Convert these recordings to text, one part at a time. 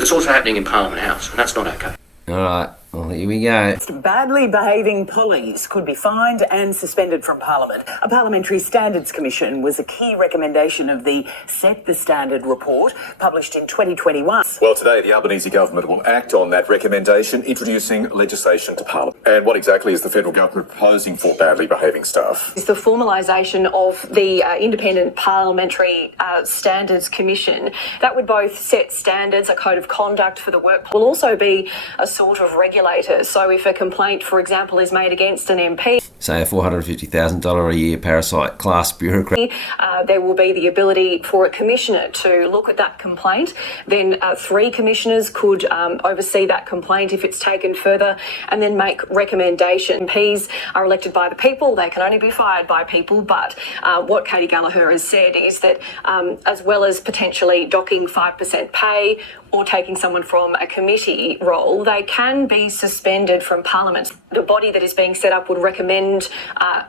It's also happening in Parliament House, and that's not okay. All right, well, here we go. Badly behaving pollies could be fined and suspended from Parliament. A Parliamentary Standards Commission was a key recommendation of the Set the Standard report published in 2021. Well, today the Albanese government will act on that recommendation, introducing legislation to Parliament. And what exactly is the federal government proposing for badly behaving staff? It's the formalisation of the Independent Parliamentary Standards Commission. That would both set standards, a code of conduct for the work, will also be a sort of regulator. So if a complaint, for example, is made against an MP, say a $450,000 a year parasite class bureaucrat, there will be the ability for a commissioner to look at that complaint. Then 3 commissioners could oversee that complaint if it's taken further, and then make recommendations. MPs are elected by the people. They can only be fired by people. But what Katie Gallagher has said is that as well as potentially docking 5% pay or taking someone from a committee role, they can be suspended from Parliament. The body that is being set up would recommend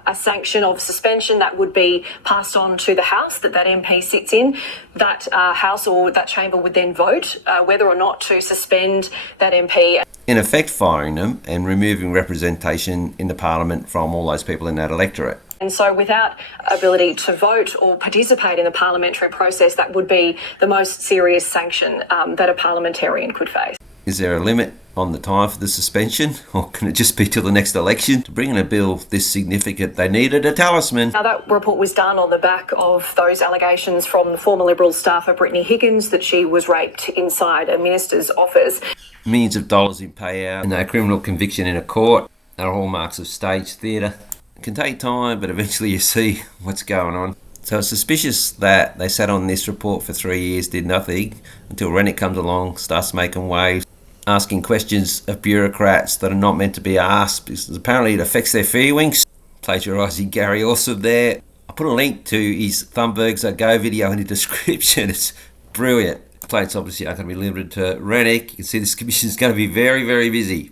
a sanction of suspension that would be passed on to the House that MP sits in. That House or that chamber would then vote whether or not to suspend that MP. in effect firing them and removing representation in the Parliament from all those people in that electorate. And so without ability to vote or participate in the parliamentary process, that would be the most serious sanction that a parliamentarian could face. Is there a limit on the time for the suspension, or can it just be till the next election? To bring in a bill this significant, they needed a talisman. Now, that report was done on the back of those allegations from the former Liberal staffer Brittany Higgins that she was raped inside a minister's office. Millions of dollars in payout and no criminal conviction in a court are hallmarks of stage theatre. It can take time, but eventually you see what's going on. So it's suspicious that they sat on this report for 3 years, did nothing, until Rennick comes along, starts making waves, asking questions of bureaucrats that are not meant to be asked, because apparently it affects their feelings. Plagiarising Gary Orsum there. I put a link to his Thunbergs Go video in the description. It's brilliant. Plates obviously aren't going to be limited to Rennick. You can see this commission is going to be very, very busy.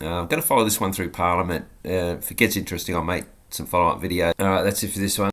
I'm going to follow this one through Parliament. If it gets interesting, I'll make some follow-up videos. Alright, that's it for this one.